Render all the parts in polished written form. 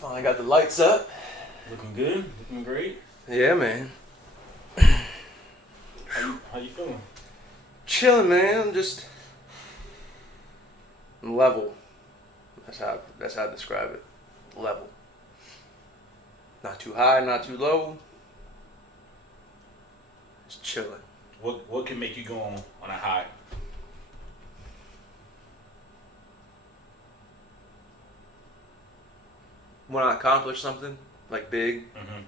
Finally got the lights up. Looking good, looking great. Yeah, man. How you feeling? Chilling, man. I'm level. That's how I describe it. Level. Not too high, not too low. Just chilling. What can make you go on a high? When I accomplish something like big, Mm-hmm.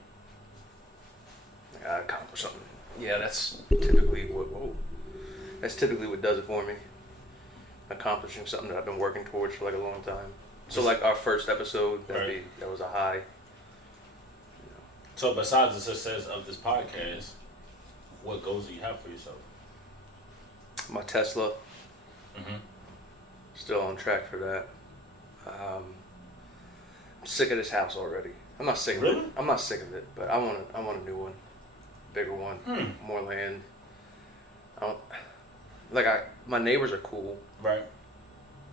like I accomplish something. Yeah, that's typically what does it for me. Accomplishing something that I've been working towards for like a long time. So like our first episode, that was a high. You know. So besides the success of this podcast, what goals do you have for yourself? My Tesla, Mm-hmm. still on track for that. I'm sick of this house already. I'm not sick of Really? it. I'm not sick of it, but I want a new one, bigger one, more land. My neighbors are cool, Right.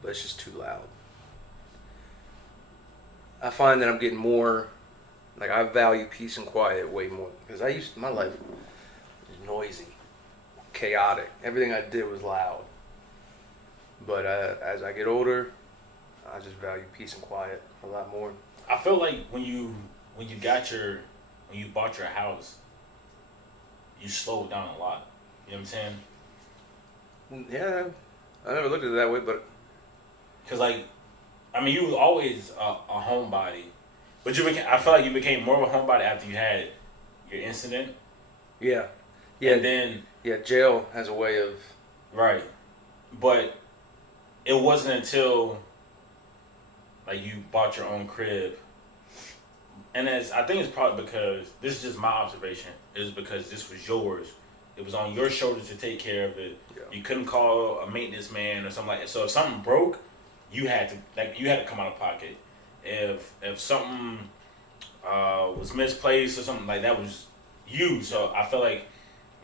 but it's just too loud. I find that I'm getting more, like I value peace and quiet way more because my life was noisy, chaotic. Everything I did was loud. But as I get older, I just value peace and quiet a lot more. I feel like when you bought your house, you slowed down a lot. You know what I'm saying? Yeah, I never looked at it that way, but Cause you was always a homebody, but I feel like you became more of a homebody after you had your incident. yeah. And then Jail has a way of right, but it wasn't until like you bought your own crib, and I think it's probably because this is just my observation. It was because this was yours. It was on your shoulders to take care of it. Yeah. You couldn't call a maintenance man or something like that. So if something broke, you had to come out of pocket. If something was misplaced or something like that, was you. So I feel like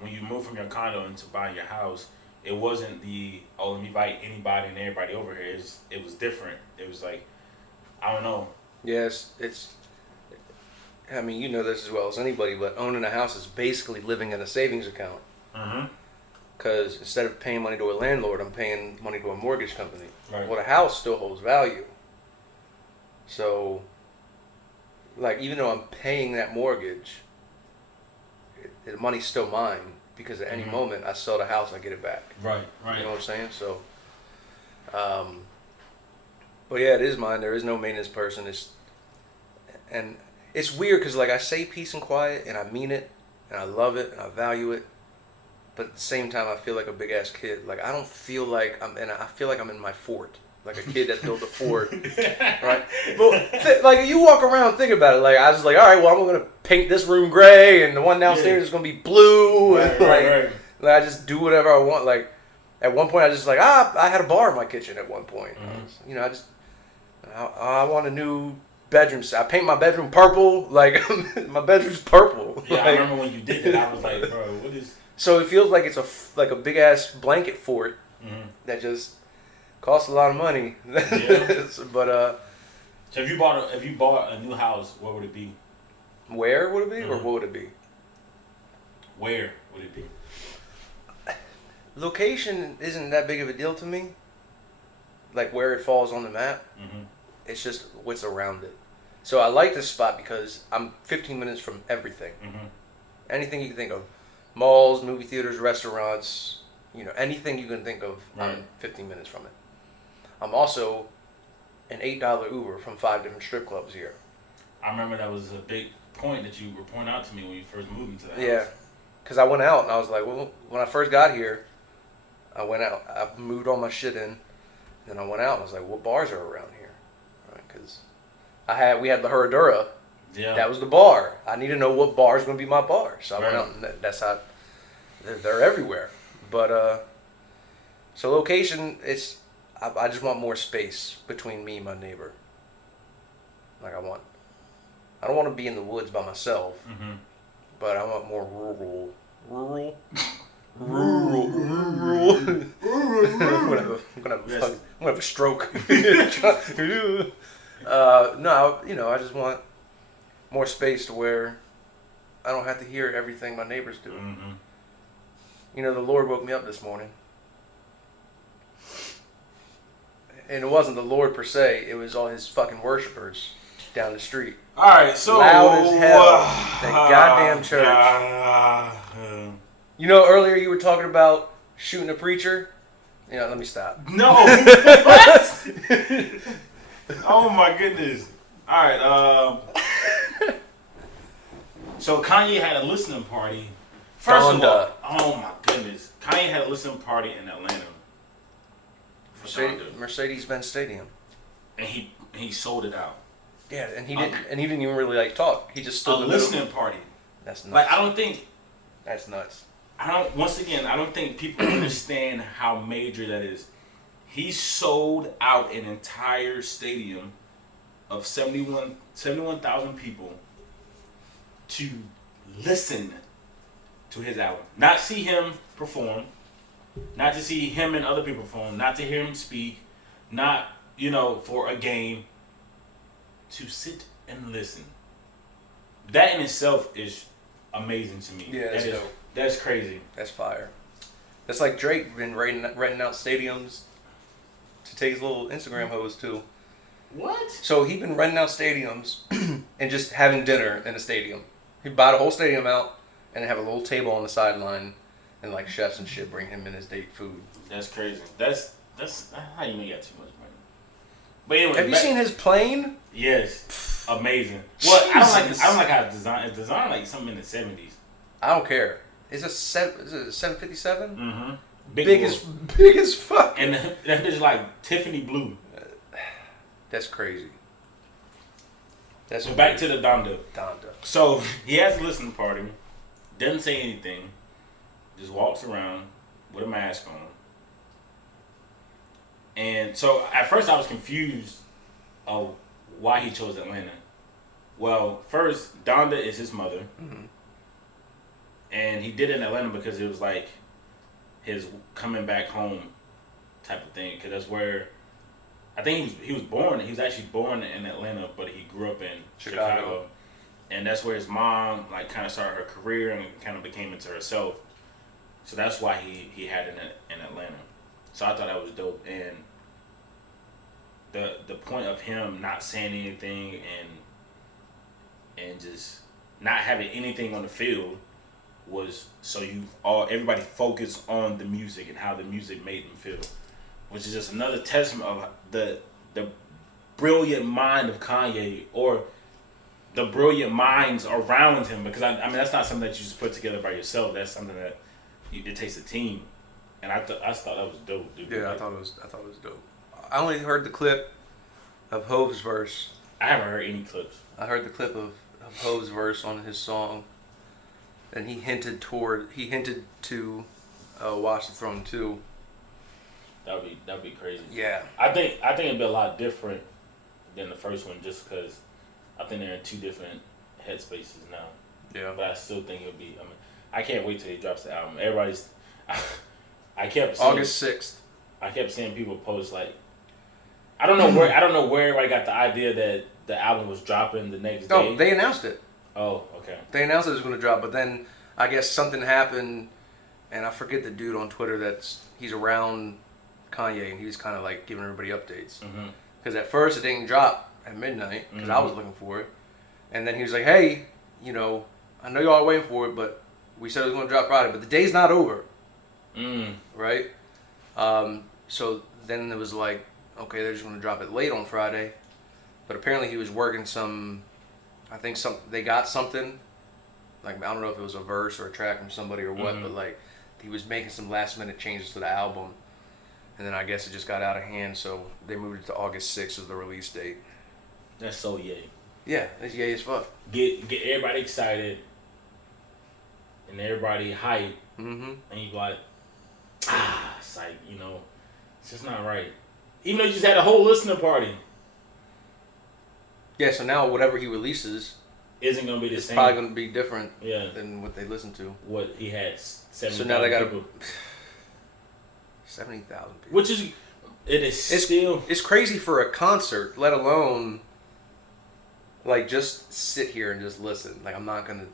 when you moved from your condo into buying your house, it wasn't let me invite anybody and everybody over here. It was different. It was like, I don't know. yes, I mean, you know this as well as anybody, but owning a house is basically living in a savings account. Mm-hmm. Because instead of paying money to a landlord, I'm paying money to a mortgage company. Right. Well, the house still holds value. So, like, even though I'm paying that mortgage, the money's still mine because at any moment I sell the house, I get it back. Right. You know what I'm saying? So, but yeah, it is mine. There is no maintenance person. And it's weird because like I say peace and quiet, and I mean it, and I love it, and I value it. But at the same time, I feel like a big ass kid. Like I don't feel like I feel like I'm in my fort, like a kid that built a fort, right? But like you walk around, think about it. Like I was like, all right, well I'm gonna paint this room gray, and the one downstairs is gonna be blue, and like I just do whatever I want. Like at one point, I just like I had a bar in my kitchen at one point. I want a new bedroom set. I paint my bedroom purple. Like my bedroom's purple. Yeah, like, I remember when you did that. I was like, bro, what is? So it feels like it's a big ass blanket fort that just costs a lot of money. Yeah. But So if you bought a new house, what would it be? where would it be, or what would it be? Where would it be? Location isn't that big of a deal to me. Like where it falls on the map. Mm-hmm. It's just what's around it. So I like this spot because I'm 15 minutes from everything. Mm-hmm. Anything you can think of. Malls, movie theaters, restaurants, anything you can think of, right. I'm 15 minutes from it. I'm also an $8 Uber from 5 different strip clubs here. I remember that was a big point that you were pointing out to me when you first moved into the house. Yeah, because I went out and I was like, well, when I first got here, I went out. I moved all my shit in, and I went out and I was like, what bars are around here? Because we had La Herradura. Yeah. That was the bar. I need to know what bar is going to be my bar. So I went out, and that's how they're everywhere. But so location, I just want more space between me and my neighbor. Like I don't want to be in the woods by myself, but I want more rural. I'm gonna have a stroke. No, I just want more space to where I don't have to hear everything my neighbors do. Mm-hmm. The Lord woke me up this morning. And it wasn't the Lord per se, it was all his fucking worshipers down the street. Alright, so loud as hell. That goddamn church. Earlier you were talking about shooting a preacher. Let me stop. No. What? Oh my goodness. Alright, so Kanye had a listening party. First of all, oh my goodness. Kanye had a listening party in Atlanta. Mercedes-Benz Stadium. And he sold it out. Yeah, and he didn't even really talk. He just stood a listening party. That's nuts. I don't think that's nuts. I don't think people understand how major that is. He sold out an entire stadium of 71,000 people to listen to his album. Not see him perform, not to see him and other people perform, not to hear him speak, not, for a game. To sit and listen. That in itself is amazing to me. Yeah, that's dope. That's crazy. That's fire. That's like Drake been renting out stadiums to take his little Instagram hoes too. What? So he been renting out stadiums and just having dinner in a stadium. He bought a whole stadium out and have a little table on the sideline and chefs and shit bring him and his date food. That's crazy. That's how you know you got too much money. But anyway, have you seen his plane? Yes, amazing. Well, I don't like how it's designed. It's designed like something in the 70s. I don't care. Is it a 757? Mm-hmm. Big as fuck. And that bitch like Tiffany blue. That's crazy. So back to the Donda. Donda. So he has a listening party. Doesn't say anything. Just walks around with a mask on. And so at first I was confused of why he chose Atlanta. Well, first, Donda is his mother. Mm-hmm. And he did it in Atlanta because it was like his coming back home type of thing. Because that's where, I think he was born. He was actually born in Atlanta, but he grew up in Chicago. And that's where his mom kind of started her career and kind of became into herself. So that's why he had it in Atlanta. So I thought that was dope. And the point of him not saying anything and just not having anything on the field was so everybody focused on the music and how the music made them feel, which is just another testament of the brilliant mind of Kanye, or the brilliant minds around him. Because I mean that's not something that you just put together by yourself. That's something that it takes a team. And I thought that was dope, dude. Yeah, I thought it was dope. I only heard the clip of Hove's verse. I haven't heard any clips. I heard the clip of Hove's verse on his song, and he hinted to Watch the Throne 2. That'd be crazy. Yeah. I think it'd be a lot different than the first one, just because I think they're in two different headspaces now. Yeah. But I still think it'll be. I mean, I can't wait till he drops the album. Everybody's. I kept seeing, August 6th. I kept seeing people post I don't know where everybody got the idea that the album was dropping the next day. No, they announced it. Oh, okay. They announced it was going to drop, but then I guess something happened, and I forget the dude on Twitter he's around Kanye, and he was kind of giving everybody updates. Because at first it didn't drop at midnight, because I was looking for it. And then he was like, hey, I know y'all are waiting for it, but we said it was going to drop Friday, but the day's not over. Right? So then it was okay, they're just going to drop it late on Friday. But apparently he was working they got something. I don't know if it was a verse or a track from somebody or what, but he was making some last minute changes to the album. And then I guess it just got out of hand, so they moved it to August 6th as the release date. That's so yay. Yeah, that's yay as fuck. Get everybody excited and everybody hyped. And you be like, it's it's just not right. Even though you just had a whole listening party. Yeah, so now whatever he releases isn't going to be the same. It's probably going to be different than what they listen to. What he had 70,000 So now they got people. 70,000 people. Which is, it's still... It's crazy for a concert, let alone Like, just sit here and just listen. Like, I'm not gonna.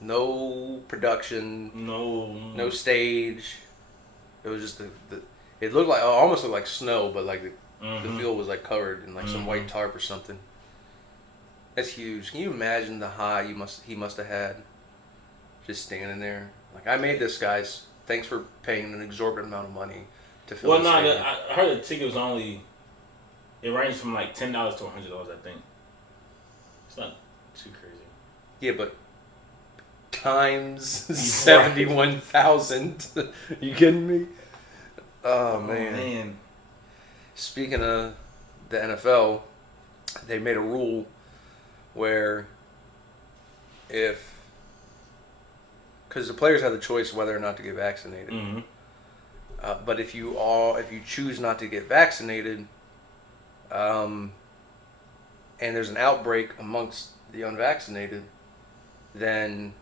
No production. No stage. It was just the it looked like almost looked like snow, but like the field was like covered in like some white tarp or something. That's huge. Can you imagine the high he must have had just standing there? Like, I made this, guys. Thanks for paying an exorbitant amount of money to fill. Well, no, I heard the ticket was only. It ranged from like $10 to $100, I think. It's not too crazy. Yeah, but times 71,000. You kidding me? Oh man. Speaking of the NFL, they made a rule where because the players have the choice whether or not to get vaccinated. Mm-hmm. But if you choose not to get vaccinated, and there's an outbreak amongst the unvaccinated, then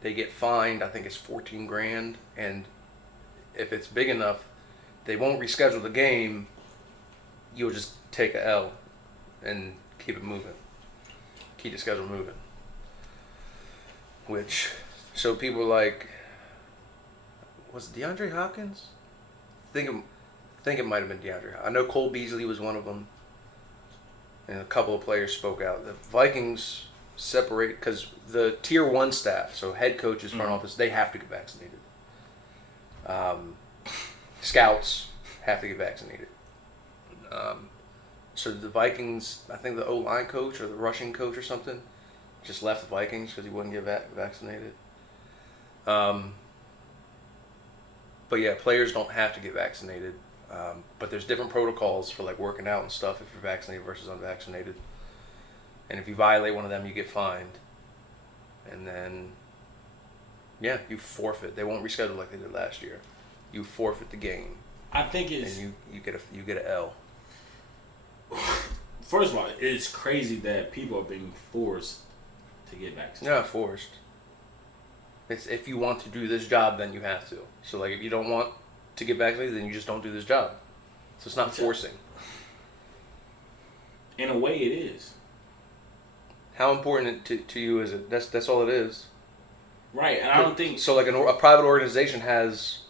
they get fined. I think it's 14 grand, and if it's big enough, they won't reschedule the game. You'll just take a L and keep it moving. Keep the schedule moving. So people like, was it DeAndre Hopkins? I think it might have been DeAndre. I know Cole Beasley was one of them, and a couple of players spoke out. The Vikings separate because the Tier 1 staff, so head coaches, front office, they have to get vaccinated. Scouts have to get vaccinated. So the Vikings, I think the O-line coach or the rushing coach or something, just left the Vikings because he wouldn't get vaccinated. But yeah, players don't have to get vaccinated. But there's different protocols for like working out and stuff if you're vaccinated versus unvaccinated. And if you violate one of them, you get fined. And then, yeah, you forfeit. They won't reschedule like they did last year. You forfeit the game. I think it's and you get an L. First of all, it's crazy that people are being forced to get vaccinated. Not forced. It's if you want to do this job, then you have to. So like, if you don't want to get vaccinated, then you just don't do this job. So it's not forcing. In a way, it is. How important to you is it? That's all it is. Right, and I don't think so. Like a private organization has,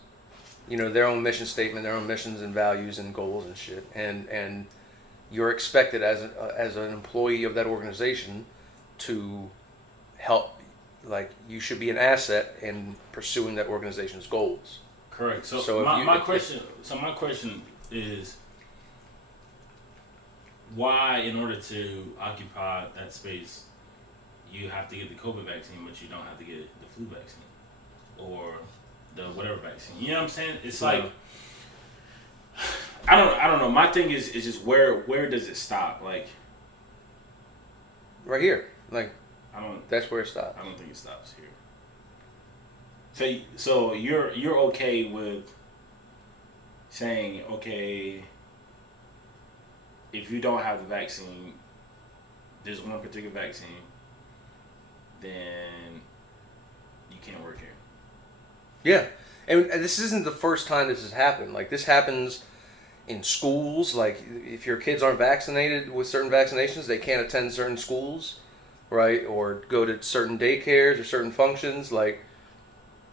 their own mission statement, their own missions and values and goals and shit, and you're expected as an employee of that organization to help. Like, you should be an asset in pursuing that organization's goals. Correct. So my question is, why, in order to occupy that space, you have to get the COVID vaccine, but you don't have to get the flu vaccine or the whatever vaccine? You know what I'm saying? It's like, I don't know. My thing is just where does it stop? Like, right here. Like, that's where it stops. I don't think it stops here. So you're okay with saying, okay, if you don't have the vaccine, there's one particular vaccine, then you can't work here. Yeah. And this isn't the first time this has happened. Like, this happens in schools. Like, if your kids aren't vaccinated with certain vaccinations, they can't attend certain schools, right? Or go to certain daycares or certain functions. Like,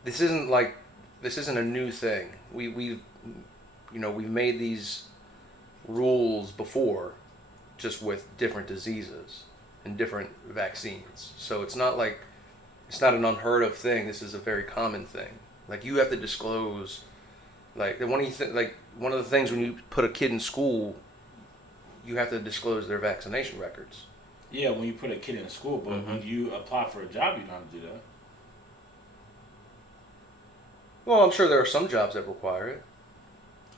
this isn't a new thing. We've made these rules before, just with different diseases and different vaccines. So it's not an unheard of thing. This is a very common thing. Like, you have to disclose, like, one of the things when you put a kid in school, you have to disclose their vaccination records. Yeah, when you put a kid in school, but when you apply for a job, you don't have to do that. Well, I'm sure there are some jobs that require it.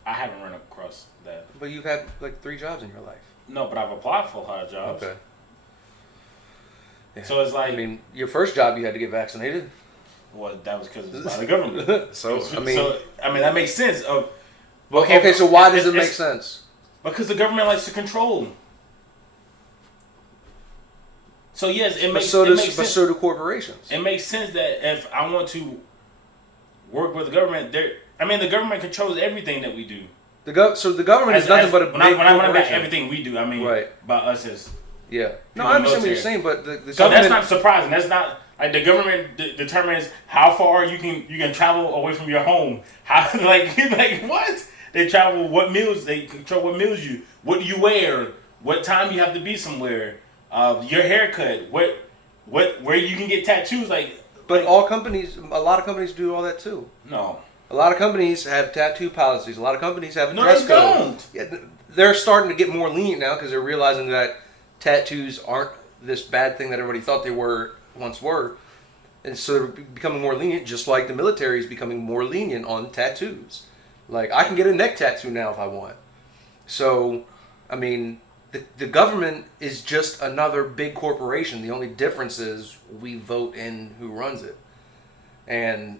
I haven't run across that. But you've had like 3 jobs in your life. No, but I've applied for a lot of jobs. Okay. Yeah. So it's like, your first job you had to get vaccinated. Well, that was because it was by the government. So that makes sense. Okay, so why does it make sense? Because the government likes to control. So yes, it makes sense. But so do corporations. It makes sense that if I want to work with the government, the government controls everything that we do. So the government is nothing but a big corporation. When I everything we do, I mean, right. by us as Yeah. No, People I in the understand what you're military. saying, but the So government. that's not surprising. That's not like the government determines how far you can travel away from your home. How like what? They travel what meals they control what meals what do you wear, what time you have to be somewhere, your haircut, where you can get tattoos But a lot of companies do all that too. no. A lot of companies have tattoo policies. A lot of companies have a No, dress they code. don't. Yeah, they're starting to get more lenient now because they're realizing that tattoos aren't this bad thing that everybody thought they once were. And so they're becoming more lenient, just like the military is becoming more lenient on tattoos. Like, I can get a neck tattoo now if I want. So, I mean, the government is just another big corporation. The only difference is we vote in who runs it. And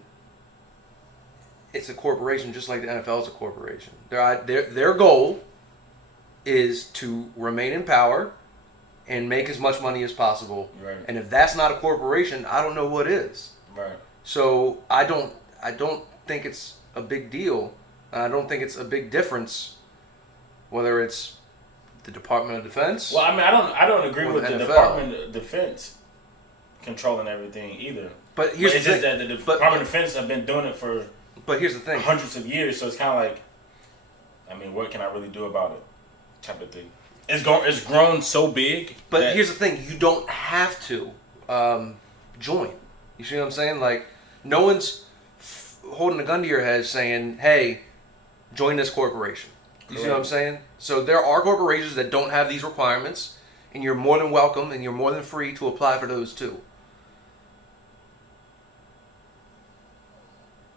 it's a corporation just like the NFL is a corporation. Their goal is to remain in power and make as much money as possible. Right. And if that's not a corporation, I don't know what is. Right. So I don't think it's a big deal. I don't think it's a big difference whether it's the Department of Defense. Well, I mean, I don't agree Or with the the NFL. Department of Defense controlling everything either. But here's It's the just thing. that the Department of Defense have been doing it for But here's the thing. hundreds of years, so it's kind of like, I mean, what can I really do about it? Type of thing. It's grown so big. But that, here's the thing: you don't have to join. You see what I'm saying? Like, no one's holding a gun to your head saying, "Hey, join this corporation." You see what I'm saying? So there are corporations that don't have these requirements, and you're more than welcome and you're more than free to apply for those too.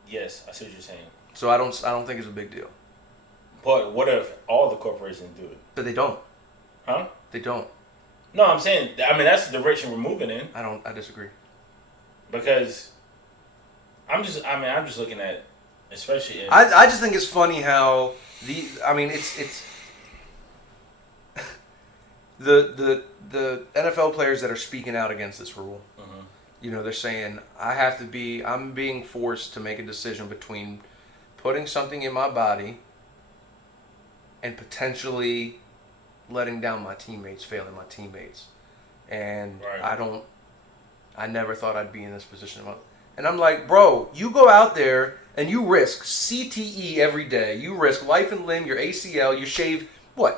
Yes, I see what you're saying. So I don't think it's a big deal. But what if all the corporations do it? But they don't. Huh? They don't. No, I'm saying, I mean, that's the direction we're moving in. I disagree. Because I'm just looking at, especially if, I just think it's funny how it's the NFL players that are speaking out against this rule. Mhm. You know, they're saying I'm being forced to make a decision between putting something in my body and potentially letting down my teammates, failing my teammates. And Right. I never thought I'd be in this position. And I'm like, bro, you go out there and you risk CTE every day. You risk life and limb, your ACL. You shave,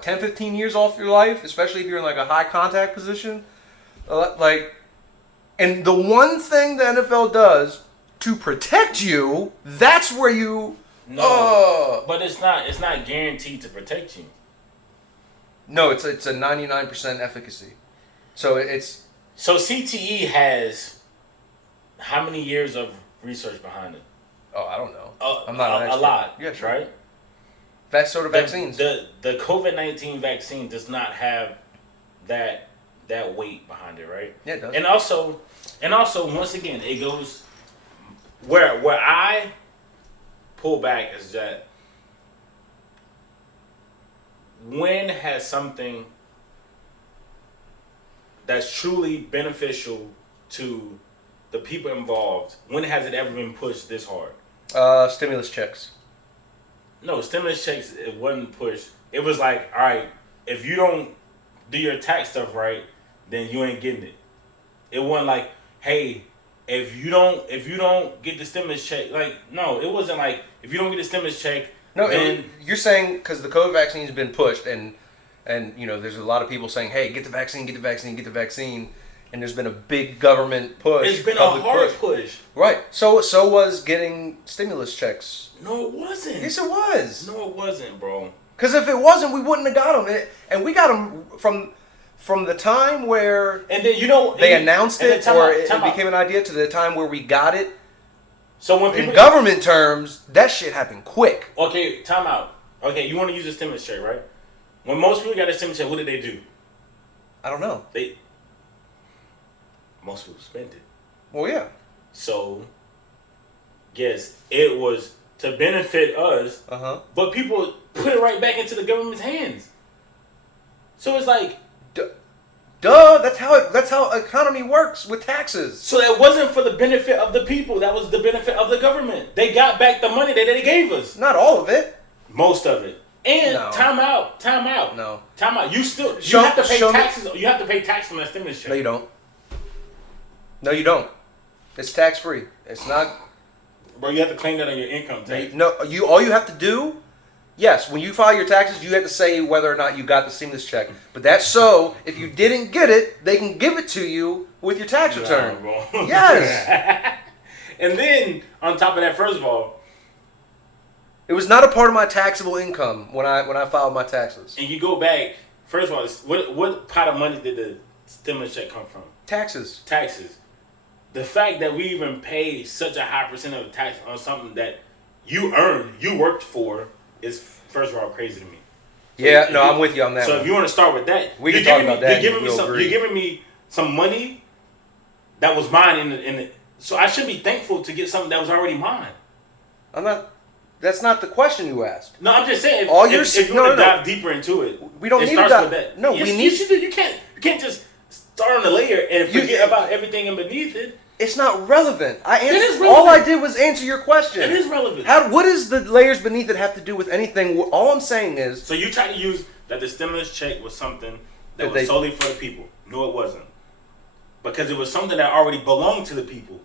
10, 15 years off your life, especially if you're in like a high contact position. And the one thing the NFL does to protect you, that's where you... no, but it's not guaranteed to protect you. No, it's a 99% efficacy. So it's... So CTE has how many years of research behind it? Oh, I don't know. I'm not an a expert. lot. Yeah, sure. Right? That sort of vaccines. The COVID-19 vaccine does not have that weight behind it, right? Yeah, it does. And also once again, it goes where I pull back is that when has something that's truly beneficial to the people involved, when has it ever been pushed this hard? Stimulus checks. No, stimulus checks, it wasn't pushed. It was like, all right, if you don't do your tax stuff right, then you ain't getting it. It wasn't like, hey, if you don't get the stimulus check, like, no, it wasn't like, if you don't get the stimulus check, No, then you're saying because the COVID vaccine's been pushed, and you know, there's a lot of people saying, hey, get the vaccine, get the vaccine, get the vaccine, and there's been a big government push. it's been a hard push. Right. So was getting stimulus checks. No, it wasn't. Yes, it was. No, it wasn't, bro. Because if it wasn't, we wouldn't have got them. And we got them from the time where And then, you know, they announced and then it time or out, it time out. became an idea to the time where we got it. So when people In government terms, that shit happened quick. Okay, time out. Okay, you want to use a stimulus check, right? When most people got a stimulus check, what did they do? I don't know. Most people spent it. Well, yeah. So, yes, it was to benefit us, but people put it right back into the government's hands. So it's like, Duh. That's how economy works with taxes. so that wasn't for the benefit of the people. That was the benefit of the government. They got back the money that they gave us. Not all of it. Most of it. And No. time out. No. You have to pay taxes. You have to pay tax on that stimulus check. No, you don't. No, you don't. It's tax free. It's not. Bro, you have to claim that on your income tax. No, all you have to do. Yes, when you file your taxes, you have to say whether or not you got the stimulus check. But that's so if you didn't get it, they can give it to you with your tax return. Bro. Yes. And then on top of that, first of all, it was not a part of my taxable income when I filed my taxes. and you go back. First of all, what pot of money did the stimulus check come from? Taxes. Taxes. The fact that we even pay such a high percent of tax on something that you earned, you worked for, is first of all crazy to me. So Yeah, no, I'm with you on that. So one. if you want to start with that, We can talk about that. You're giving me some money that was mine in the. So I should be thankful to get something that was already mine. I'm not. That's not the question you asked. No, I'm just saying. If you want to dive deeper into it, we don't it need starts to with that. No, yes, we need. You should do. You can't just start on the layer and forget about everything in beneath it. It's not relevant. I answered. It is relevant. All I did was answer your question. It is relevant. What does the layers beneath it have to do with anything? All I'm saying is. So you try to use that the stimulus check was something that was solely for the people. No, it wasn't. Because it was something that already belonged to the people.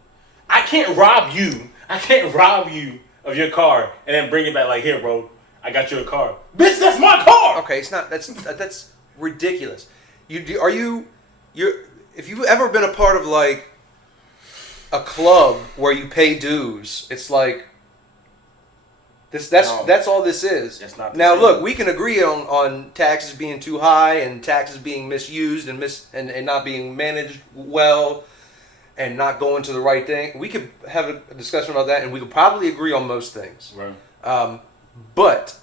I can't rob you. Of your car and then bring it back like, here, bro, I got you a car. Bitch, that's my car. Okay, it's not. That's ridiculous. If you've ever been a part of like a club where you pay dues, it's like this. That's all this is. That's not the now same. look, we can agree on taxes being too high and taxes being misused and not being managed well. And not going to the right thing. We could have a discussion about that, and we could probably agree on most things. Right. But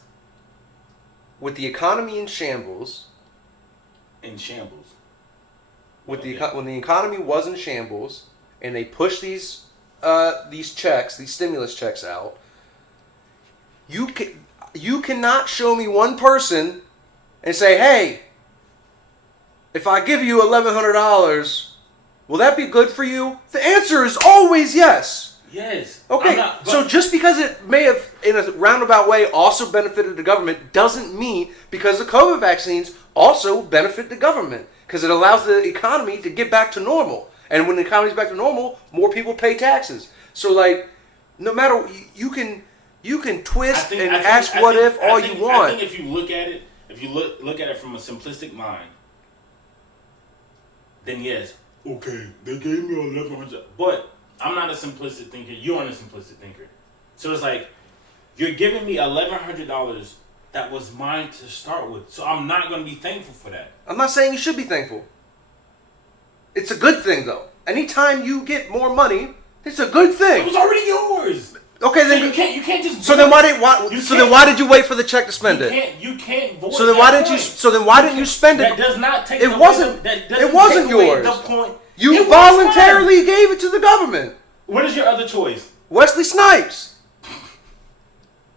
with the economy in shambles, In shambles. when the economy was in shambles, and they pushed these stimulus checks out, you cannot show me one person and say, hey, if I give you $1,100. Will that be good for you? The answer is always yes. Yes. Okay, so just because it may have, in a roundabout way, also benefited the government, doesn't mean because the COVID vaccines also benefit the government. Because it allows the economy to get back to normal. And when the economy's back to normal, more people pay taxes. So, like, no matter, you can twist ask what if all you want. I think if you look at it from a simplistic mind, then yes. Okay, they gave me $1,100, but I'm not a simplistic thinker. You aren't a simplistic thinker. So it's like you're giving me $1,100 that was mine to start with. So I'm not going to be thankful for that. I'm not saying you should be thankful. It's a good thing, though. Anytime you get more money, it's a good thing. It was already yours. Okay, then so you can't just. So then why did you wait for the check to spend it? You can't void. So then why didn't you? So then why didn't you spend it? That does not take. It wasn't. It wasn't yours. The point. You voluntarily gave it to the government. What is your other choice? Wesley Snipes.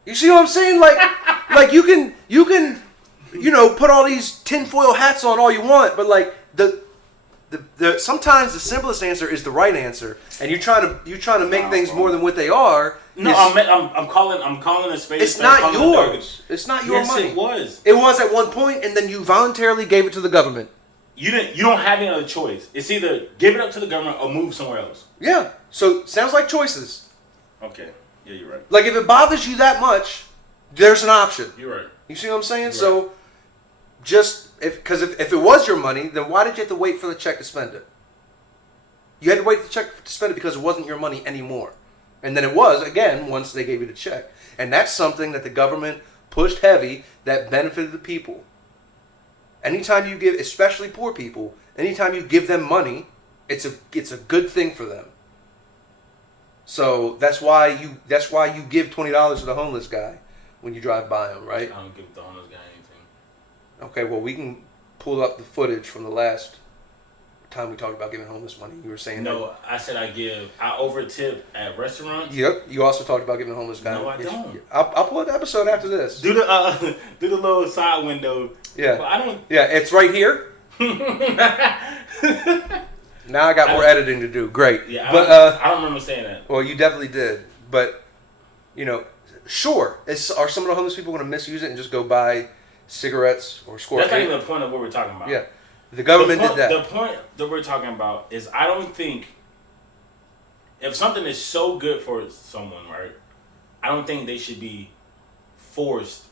You see what I'm saying? Like you can put all these tinfoil hats on all you want, but like the sometimes the simplest answer is the right answer, and you're trying to make things more than what they are. No, I'm calling a space. It's not yours. It's not your money. Yes, it was. It was at one point, and then you voluntarily gave it to the government. You don't have any other choice. It's either give it up to the government or move somewhere else. Yeah. So sounds like choices. Okay. Yeah, you're right. Like if it bothers you that much, there's an option. You're right. You see what I'm saying? Right. So just if it was your money, then why did you have to wait for the check to spend it? You had to wait for the check to spend it because it wasn't your money anymore. And then it was, again, once they gave you the check. And that's something that the government pushed heavy that benefited the people. Anytime you give, especially poor people, anytime you give them money, it's a good thing for them. So that's why you give $20 to the homeless guy when you drive by him, right? I don't give the homeless guy anything. Okay, well we can pull up the footage from the last time we talked about giving homeless money. You were saying no. I said I over tip at restaurants. Yep. You also talked about giving a homeless guy. No, I don't. I'll pull up the episode after this. Do the little side window. Yeah. But I don't. Yeah, it's right here. Now I got more editing to do. Great. Yeah, but I don't remember saying that. Well, you definitely did. But Sure. Are some of the homeless people going to misuse it and just go buy cigarettes or score? That's not even the point of what we're talking about. Yeah. The government did that. The point that we're talking about is I don't think if something is so good for someone, right, I don't think they should be forced.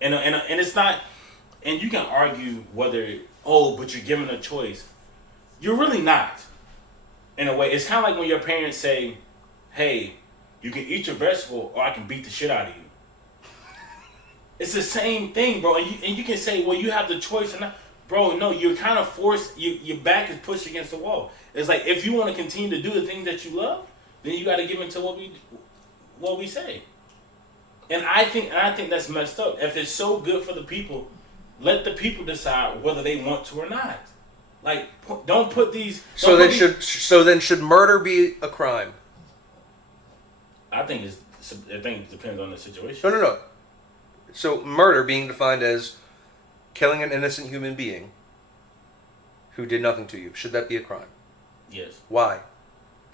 And it's not, and you can argue whether, but you're given a choice. You're really not, in a way. It's kind of like when your parents say, hey, you can eat your vegetable or I can beat the shit out of you. It's the same thing, bro. And you can say, well, you have the choice or not. Bro, no, you're kind of forced. Your back is pushed against the wall. It's like if you want to continue to do the things that you love, then you got to give into what we say. And I think that's messed up. If it's so good for the people, let the people decide whether they want to or not. Like, don't put these. So then should murder be a crime? I think it depends on the situation. No. So murder being defined as killing an innocent human being who did nothing to you, should that be a crime? Yes. Why?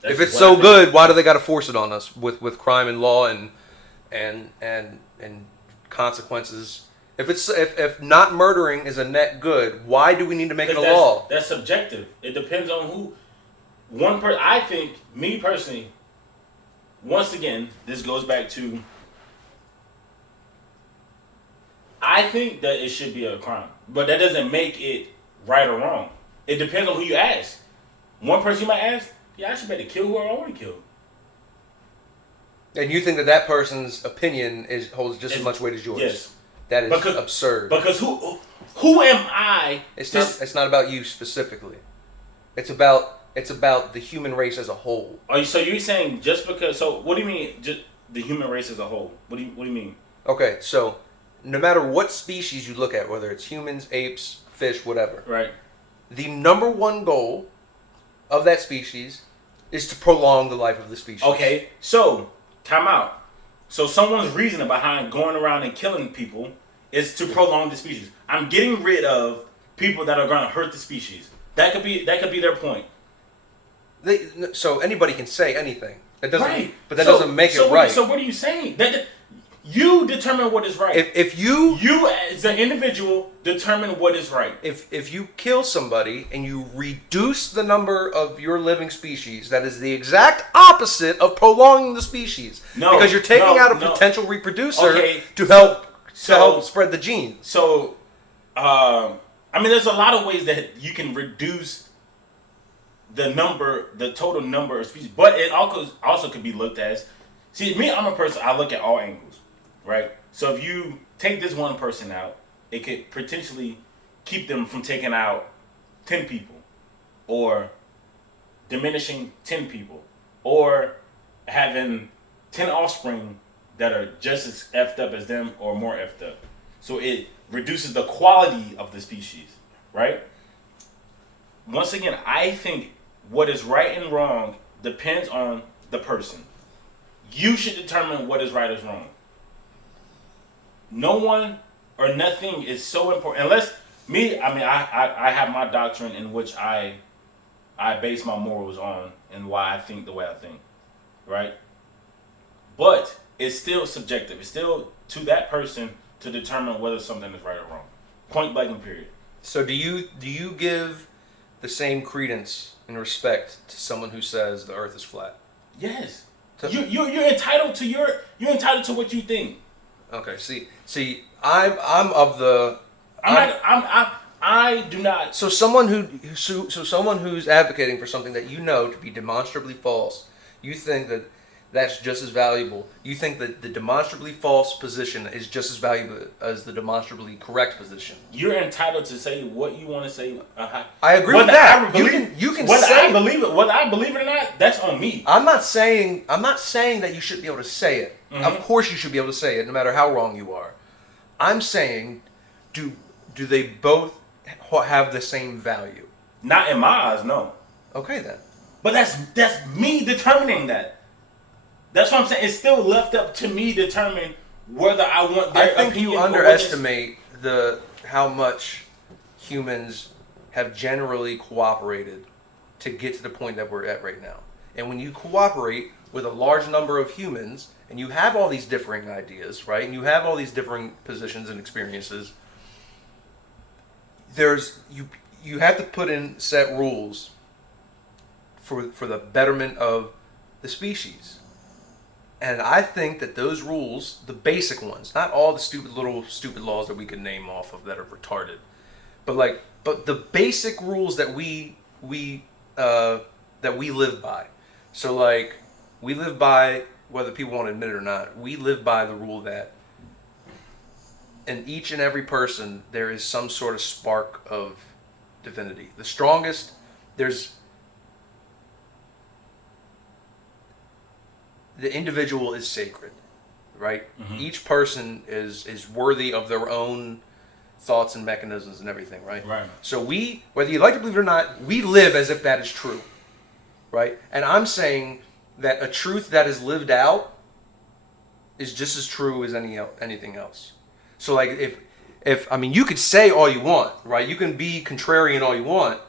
If it's so good, why do they got to force it on us with crime and law and consequences? If not murdering is a net good, why do we need to make it a law? That's subjective. It depends on who. One person. I think, me personally. Once again, this goes back to. I think that it should be a crime, but that doesn't make it right or wrong. It depends on who you ask. One person you might ask, yeah, I should better kill whoever I want to kill. And you think that person's opinion holds just as much weight as yours? Yes. That is absurd. Because who am I? It's not about you specifically. It's about the human race as a whole. So you're saying just because? So what do you mean? Just the human race as a whole? What do you mean? Okay, so no matter what species you look at, whether it's humans, apes, fish, whatever, right? The number one goal of that species is to prolong the life of the species. Okay, so time out. So someone's reasoning behind going around and killing people is to prolong the species. I'm getting rid of people that are going to hurt the species. That could be their point. So anybody can say anything. That doesn't, right. But that doesn't make it right. So what are you saying? That you determine what is right. If you as an individual determine what is right. If you kill somebody and you reduce the number of your living species, that is the exact opposite of prolonging the species. No, because you're taking out a potential reproducer to help spread the genes. So, I mean, there's a lot of ways that you can reduce the total number of species, but it also could be looked as. See, me, I'm a person. I look at all angles, right? So if you take this one person out, it could potentially keep them from taking out 10 people, or diminishing 10 people, or having 10 offspring that are just as effed up as them or more effed up. So it reduces the quality of the species, right? Once again, I think what is right and wrong depends on the person. You should determine what is right or wrong. No one or nothing is so important. Unless me, I mean, I have my doctrine in which I base my morals on and why I think the way I think, right? But it's still subjective. It's still to that person to determine whether something is right or wrong. Point blank and period. So do you give the same credence and respect to someone who says the Earth is flat? Yes. You're entitled to you're entitled to what you think. Okay. See, I'm of the. I do not. So someone who's advocating for something that you know to be demonstrably false, you think that that's just as valuable. You think that the demonstrably false position is just as valuable as the demonstrably correct position. You're entitled to say what you want to say. I agree with that. You can whether say I believe it. Whether I believe it or not, that's on me. I'm not saying that you shouldn't be able to say it. Mm-hmm. Of course you should be able to say it, no matter how wrong you are. I'm saying, do they both have the same value? Not in my eyes, no. Okay then. But that's me determining that. That's what I'm saying. It's still left up to me to determine whether I want their opinion. I think you underestimate how much humans have generally cooperated to get to the point that we're at right now. And when you cooperate with a large number of humans, and you have all these differing ideas, right? And you have all these differing positions and experiences, you have to put in set rules for the betterment of the species. And I think that those rules, the basic ones, not all the stupid laws that we could name off of that are retarded, but the basic rules that we live by. So like we live by, whether people want to admit it or not, we live by the rule that in each and every person there is some sort of spark of divinity. The strongest, the individual is sacred, right? Mm-hmm. Each person is worthy of their own thoughts and mechanisms and everything, right? Right. So whether you like to believe it or not, we live as if that is true, right? And I'm saying that a truth that is lived out is just as true as anything else. So like if I mean, you could say all you want, right? You can be contrarian all you want.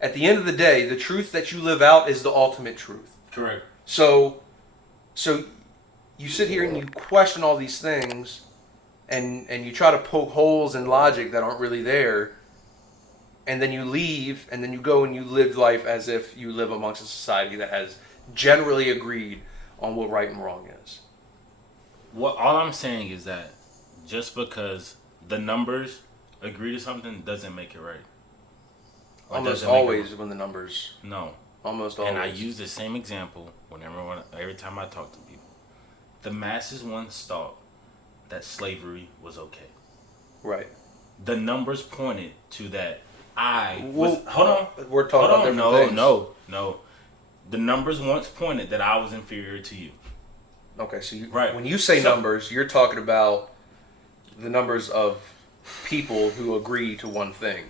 At the end of the day, the truth that you live out is the ultimate truth. Correct. So you sit here and you question all these things, and you try to poke holes in logic that aren't really there, and then you leave, and then you go and you live life as if you live amongst a society that has generally agreed on what right and wrong is. All I'm saying is that just because the numbers agree to something doesn't make it right. Almost always when the numbers... No. Almost always. And I use the same example every time I talk to people. The masses once thought that slavery was okay. Right. The numbers pointed to that. Hold on. We're talking about different things. No. The numbers once pointed that I was inferior to you. Okay, so right. When you say numbers, you're talking about the numbers of people who agree to one thing.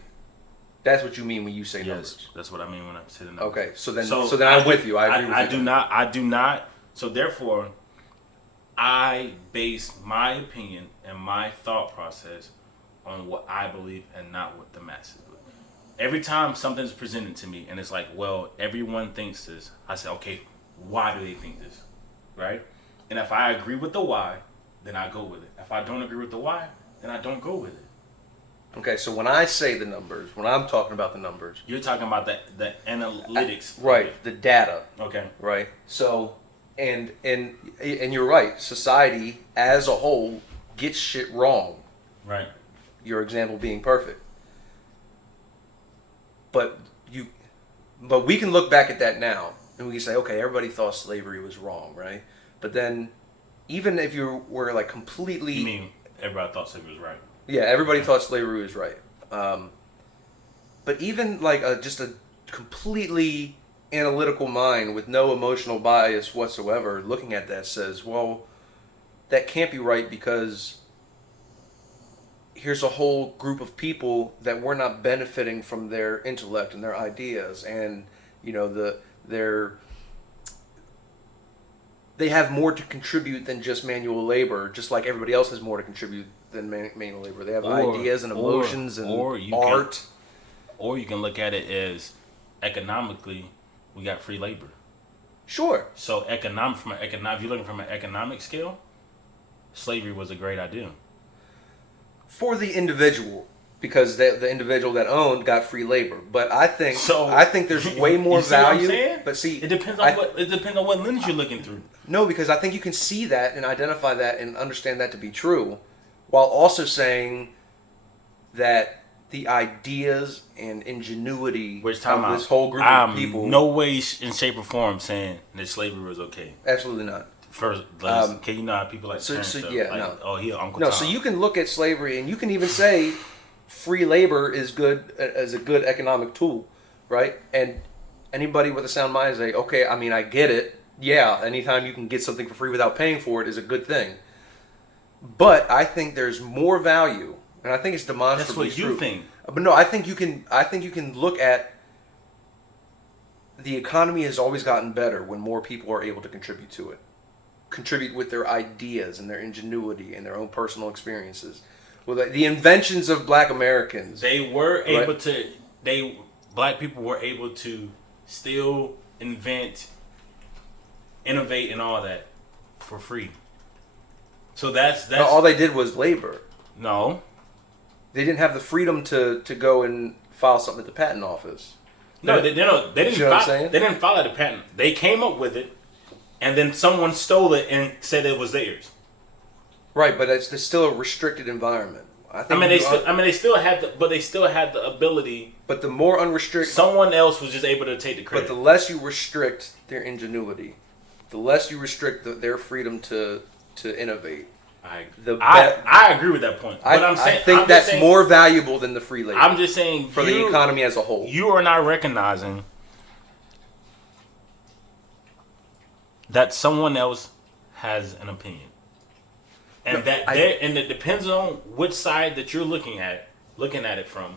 That's what you mean when you say numbers. Yes, that's what I mean when I say the numbers. Okay, so then I'm with you. I agree with you. I do not. So therefore, I base my opinion and my thought process on what I believe and not what the masses believe. Every time something's presented to me and it's like, well, everyone thinks this, I say, okay, why do they think this? Right? And if I agree with the why, then I go with it. If I don't agree with the why, then I don't go with it. Okay, so when I say the numbers, when I'm talking about the numbers... You're talking about the analytics. Right, the data. Okay. Right? So, and you're right, society as a whole gets shit wrong. Right. Your example being perfect. But we can look back at that now, and we can say, okay, everybody thought slavery was wrong, right? But then, even if you were like completely... You mean everybody thought slavery was right? Yeah, everybody thought slavery was right. But even like just a completely analytical mind with no emotional bias whatsoever looking at that says, well, that can't be right because here's a whole group of people that we're not benefiting from their intellect and their ideas, and they have more to contribute than just manual labor, just like everybody else has more to contribute than manual labor. They have ideas and emotions and art. Or you can look at it as economically, we got free labor. Sure. So if you're looking from an economic scale, slavery was a great idea. For the individual, because the individual that owned got free labor. But I think there's way more value. What I'm saying? But see, it depends on what lens you're looking through. No, because I think you can see that and identify that and understand that to be true, while also saying that the ideas and ingenuity of this whole group of people... no way in shape or form saying that slavery was okay. Absolutely not. First, can you know how people like to turn stuff? Yeah, like, no. Oh, he Uncle No, Tom. so you can look at slavery and you can even say free labor is good as a good economic tool, right? And anybody with a sound mind say, okay, I mean, I get it. Yeah, anytime you can get something for free without paying for it is a good thing. But I think there's more value, and I think it's demonstrably true. That's what you think. But no, I think you can look at the economy has always gotten better when more people are able to contribute to it. Contribute with their ideas and their ingenuity and their own personal experiences. Well, the inventions of Black Americans. They were able to. Black people were able to still invent innovate and all that for free. So that's No, all they did was labor. no. They didn't have the freedom to go and file something at the patent office. No, they didn't. You know what I'm saying? They didn't file the patent. They came up with it, and then someone stole it and said it was theirs. Right, but it's still a restricted environment. They still had the ability. But the more unrestricted, someone else was just able to take the credit. But the less you restrict their ingenuity, the less you restrict their freedom to innovate. I agree with that point. But I think that's more valuable than the free labor. I'm just saying for the economy as a whole. You are not recognizing that someone else has an opinion, and and it depends on which side that you're looking at it from,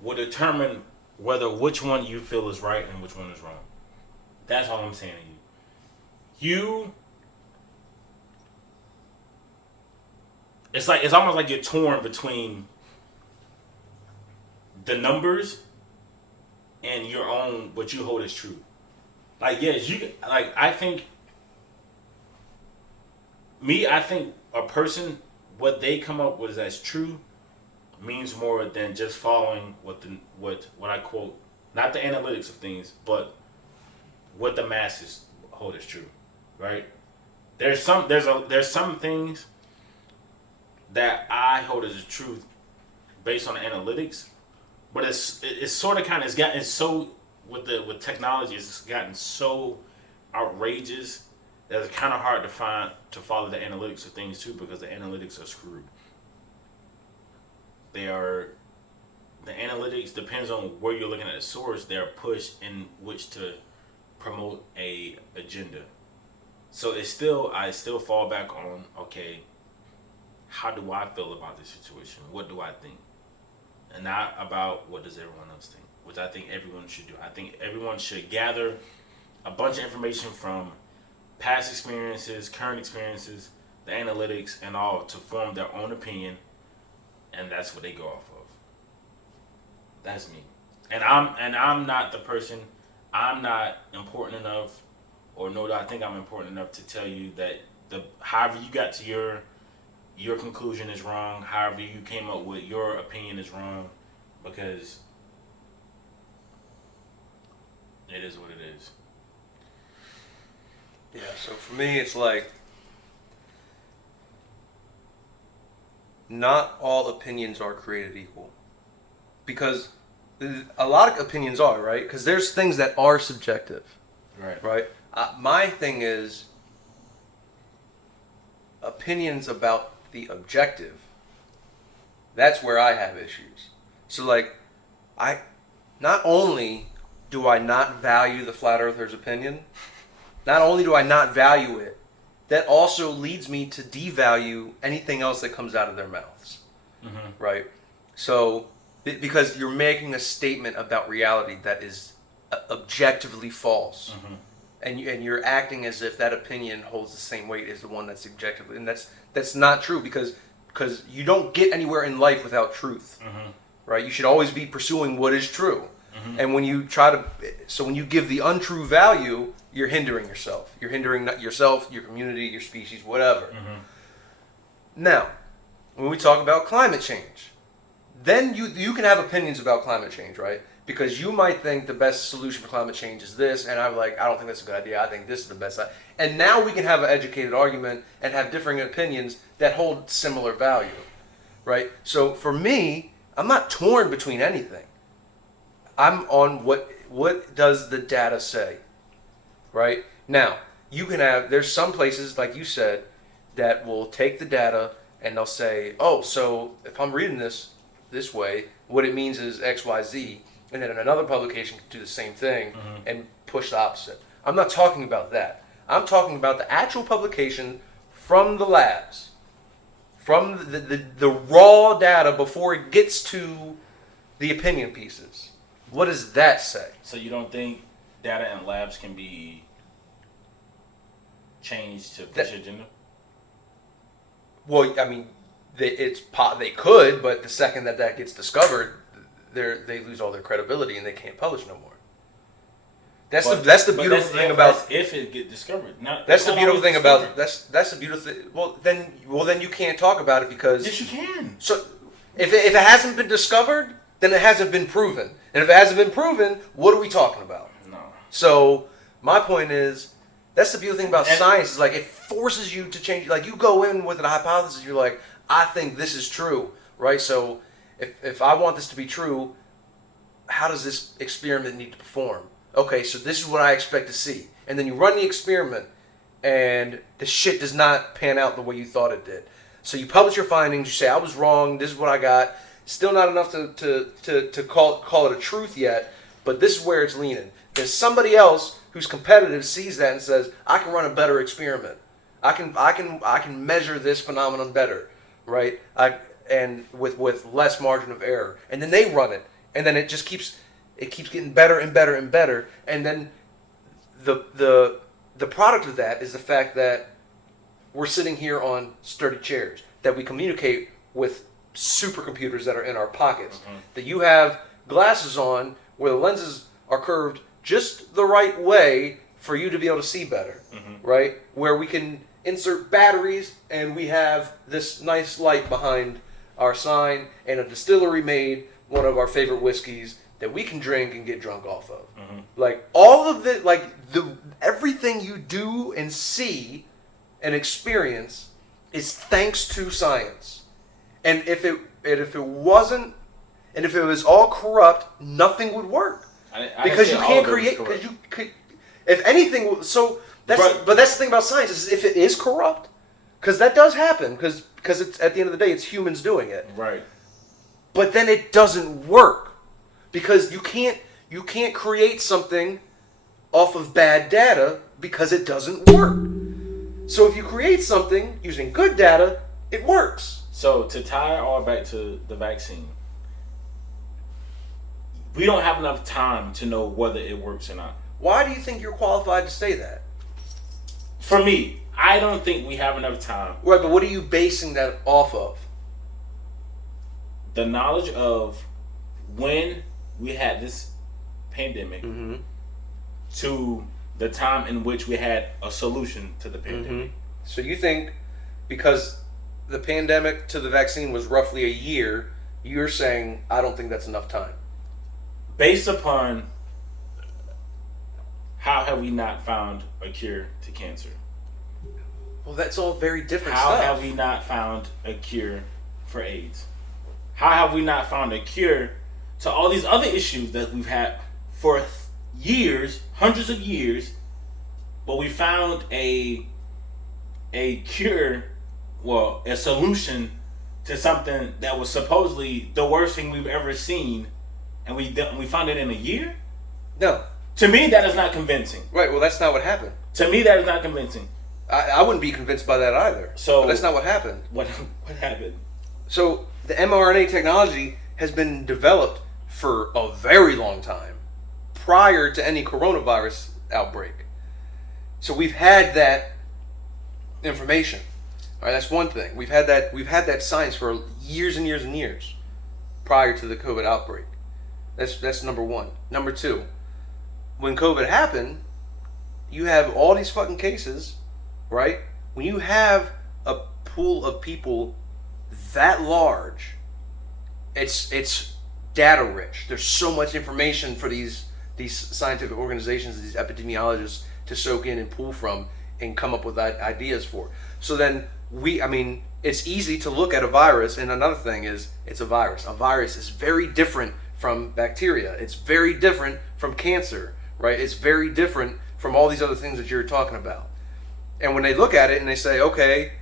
will determine which one you feel is right and which one is wrong. That's all I'm saying to you. It's almost like you're torn between the numbers and your own what you hold as true. Like, yes, I think a person, what they come up with as true means more than just following what I quote, not the analytics of things, but what the masses hold as true, right? There's some things that I hold as the truth based on the analytics, but it's sort of kind of gotten so with technology, it's gotten so outrageous that it's kind of hard to follow the analytics of things too, because the analytics are screwed. The analytics depends on where you're looking at the source. They are pushed in which to promote a agenda. So I still fall back on, okay, how do I feel about this situation? What do I think? And not about what does everyone else think, which I think everyone should do. I think everyone should gather a bunch of information from past experiences, current experiences, the analytics, and all to form their own opinion, and that's what they go off of. That's me. And I'm not the person, I'm not important enough, or nor do I think I'm important enough to tell you that however you got to your conclusion is wrong, however you came up with your opinion is wrong, because it is what it is. Yeah, so for me it's like, not all opinions are created equal. Because a lot of opinions are, right? Because there's things that are subjective. Right? My thing is, opinions about the objective, that's where I have issues. So like, not only do I not value the flat earther's opinion, not only do I not value it, that also leads me to devalue anything else that comes out of their mouths. Mm-hmm. Right? So, because you're making a statement about reality that is objectively false. Mm-hmm. And you're acting as if that opinion holds the same weight as the one that's objectively, and that's not true, because you don't get anywhere in life without truth. Mm-hmm. Right? You should always be pursuing what is true. Mm-hmm. And when you give the untrue value, you're hindering yourself. You're hindering yourself, your community, your species, whatever. Mm-hmm. Now, when we talk about climate change, then you can have opinions about climate change, right? Because you might think the best solution for climate change is this, and I'm like, I don't think that's a good idea. I think this is the best. And now we can have an educated argument and have differing opinions that hold similar value, right? So for me, I'm not torn between anything. I'm on what does the data say, right? Now, there's some places, like you said, that will take the data and they'll say, oh, so if I'm reading this way, what it means is X, Y, Z. And then another publication can do the same thing, mm-hmm. and push the opposite. I'm not talking about that. I'm talking about the actual publication from the labs, from the raw data before it gets to the opinion pieces. What does that say? So you don't think data and labs can be changed to push your agenda? Well, I mean, they could, but the second that gets discovered, they lose all their credibility and they can't publish no more. That's But- that's the but beautiful that's thing if, about. that's if it get discovered. That's the not beautiful always thing about discovered. that's the beautiful thing. Well then you can't talk about it because Yes, you can. so if it hasn't been discovered, then it hasn't been proven. And if it hasn't been proven, what are we talking about? No. So my point is, that's the beautiful thing about And- science is like it forces you to change. Like you go in with a hypothesis, you're like, I think this is true, right? So if I want this to be true, how does this experiment need to perform? Okay, so this is what I expect to see. And then you run the experiment, and the shit does not pan out the way you thought it did. So you publish your findings, you say, I was wrong, this is what I got. Still not enough to call it a truth yet, but this is where it's leaning. There's somebody else who's competitive sees that and says, I can run a better experiment. I can measure this phenomenon better, right? And with less margin of error. And then they run it, and then it just keeps getting better and better and better. And then the product of that is the fact that we're sitting here on sturdy chairs, that we communicate with supercomputers that are in our pockets, that you have glasses on where the lenses are curved just the right way for you to be able to see better, right? Where we can insert batteries and we have this nice light behind our sign, and a distillery made one of our favorite whiskeys that we can drink and get drunk off of. Like all of it, like everything you do and see and experience is thanks to science. And if it wasn't, and if it was all corrupt, nothing would work. Because you can't create. Because you could, if anything. So that's but that's the thing about science is if it is corrupt, because that does happen. Because it's at the end of the day, it's humans doing it. Right. But then it doesn't work because you can't create something off of bad data because it doesn't work. So if you create something using good data, it works. So to tie it all back to the vaccine, we don't have enough time to know whether it works or not. Why do you think you're qualified to say that? For me, I don't think we have enough time. Right, but what are you basing that off of? The knowledge of when we had this pandemic to the time in which we had a solution to the pandemic. So you think because the pandemic to the vaccine was roughly a year, you're saying, I don't think that's enough time. Based upon how have we not found a cure to cancer? Well, that's all very different How stuff. have we not found a cure for AIDS? How have we not found a cure to all these other issues that we've had for years, hundreds of years, but we found a cure, well, a solution to something that was supposedly the worst thing we've ever seen, and we found it in a year? No. To me, that is not convincing. Right, well, that's not what happened. To me, that is not convincing. I wouldn't be convinced by that either. So but that's not what happened. What happened? So the mRNA technology has been developed for a very long time, prior to any coronavirus outbreak. So we've had that information. All right, that's one thing. We've had that science for years and years and years prior to the COVID outbreak. That's number one. Number two, when COVID happened, you have all these fucking cases, right? When you have a pool of people that large, it's data rich. There's so much information for these scientific organizations, these epidemiologists to soak in and pull from and come up with ideas for. So then it's easy to look at a virus, and another thing is it's a virus. A virus is very different from bacteria. It's very different from cancer, right? It's very different from all these other things that you're talking about. And when they look at it and they say, okay,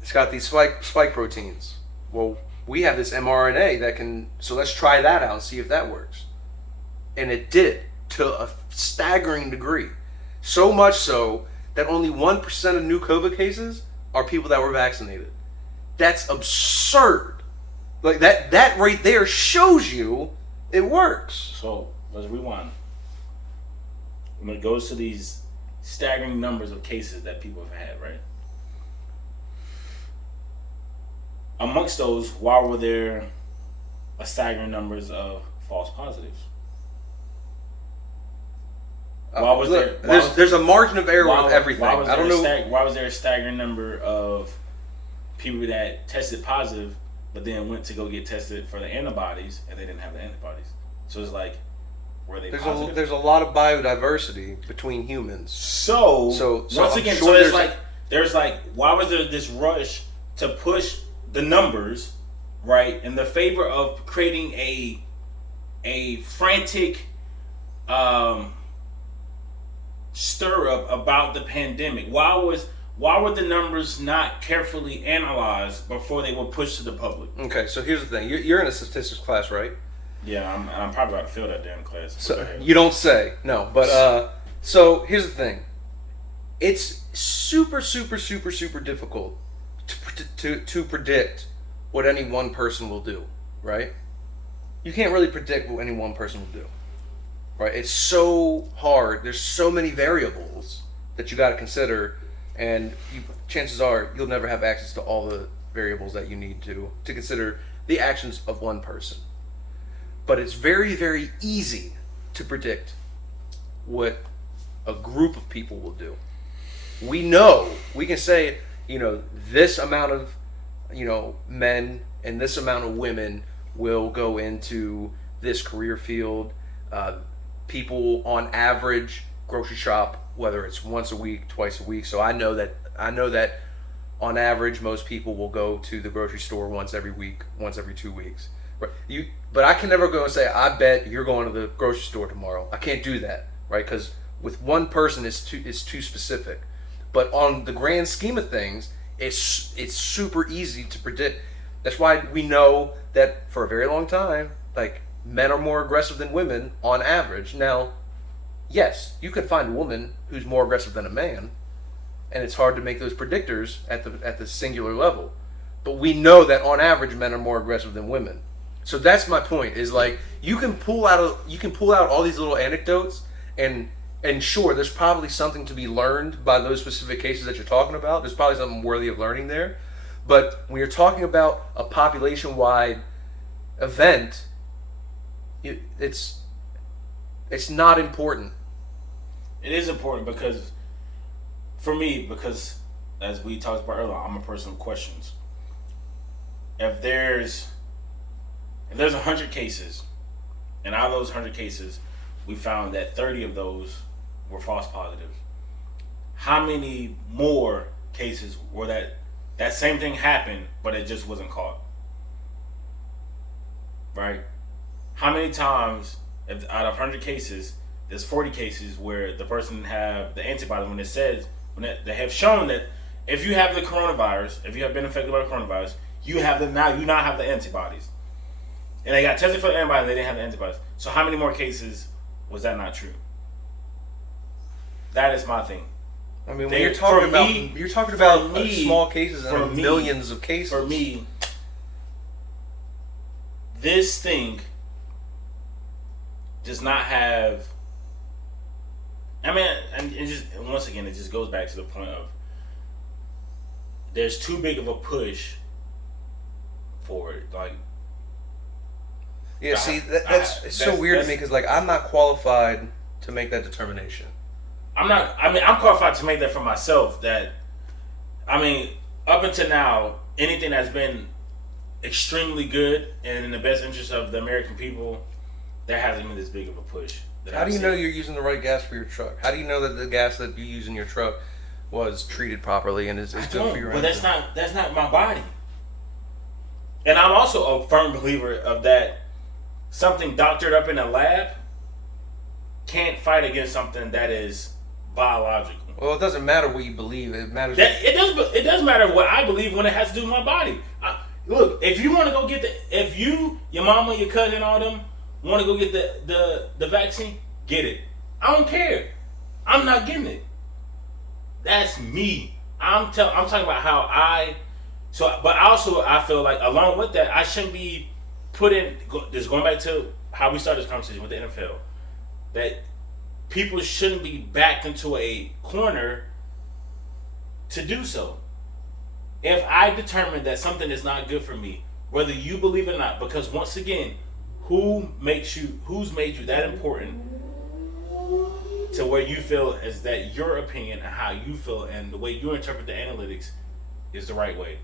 it's got these spike proteins. Well, we have this mRNA that can, so let's try that out and see if that works. And it did, to a staggering degree. So much so that only 1% of new COVID cases are people that were vaccinated. That's absurd. Like that right there shows you it works. So let's rewind. When it goes to these staggering numbers of cases that people have had, right? Amongst those, why were there a staggering numbers of false positives? Why was Look, there? there's a margin of error with everything. Why was I don't know. Why was there a staggering number of people that tested positive, but then went to go get tested for the antibodies, and they didn't have the antibodies? So it's like, were they positive? There's a lot of biodiversity between humans. So once again, sure there's like, why was there this rush to push the numbers, right, in the favor of creating a frantic stir up about the pandemic? Why were the numbers not carefully analyzed before they were pushed to the public? Okay, so here's the thing. You're in a statistics class, right? Yeah, I'm probably about to fail that damn class. So you don't say. No, but so here's the thing. It's super difficult to predict what any one person will do, right? You can't really predict what any one person will do. Right? It's so hard. There's so many variables that you got to consider, and chances are you'll never have access to all the variables that you need to consider the actions of one person. But it's very easy to predict what a group of people will do. We can say, this amount of, men and this amount of women will go into this career field. People on average grocery shop, whether it's once a week, twice a week. So I know that on average most people will go to the grocery store once every week, once every 2 weeks. But I can never go and say, I bet you're going to the grocery store tomorrow. I can't do that, right? Because with one person it's too specific. But on the grand scheme of things, it's super easy to predict. That's why we know that for a very long time, like, men are more aggressive than women on average. Now, yes, you can find a woman who's more aggressive than a man, and it's hard to make those predictors at the singular level. But we know that on average, men are more aggressive than women. So that's my point. Is like you can pull out all these little anecdotes, and sure, there's probably something to be learned by those specific cases that you're talking about. There's probably something worthy of learning there. But when you're talking about a population-wide event, it's not important. It is important because as we talked about earlier, I'm a person of questions. If there's 100 cases, and out of those 100 cases, we found that 30 of those were false positives. How many more cases were that same thing happened, but it just wasn't caught? Right? How many times, if out of 100 cases, there's 40 cases where the person have the antibodies when they have shown that if you have the coronavirus, if you have been infected by the coronavirus, you now have the antibodies. And they got tested for the antibodies, they didn't have the antibodies. So how many more cases was that not true? That is my thing. I mean, when you're talking about small cases and millions of cases. For me, this thing does not have. I mean, and once again, it just goes back to the point of there's too big of a push for it. Like, yeah, it's so weird to me because like I'm not qualified to make that determination. I'm qualified to make that for myself. Up until now, anything that's been extremely good and in the best interest of the American people, there hasn't been this big of a push. How do you know you're using the right gas for your truck? How do you know that the gas that you use in your truck was treated properly and is good for your engine? But that's not my body. And I'm also a firm believer of that. Something doctored up in a lab can't fight against something that is biological. Well, it doesn't matter what you believe. It matters. It does matter what I believe when it has to do with my body. Look, if you want to go get if you, your mama, your cousin, all them want to go get the vaccine, get it. I don't care. I'm not getting it. That's me. I'm talking about how but also I feel like along with that, I shouldn't be just going back to how we started this conversation with the NFL, that people shouldn't be backed into a corner to do so. If I determine that something is not good for me, whether you believe it or not, because once again, who's made you that important to where you feel is that your opinion and how you feel and the way you interpret the analytics is the right way.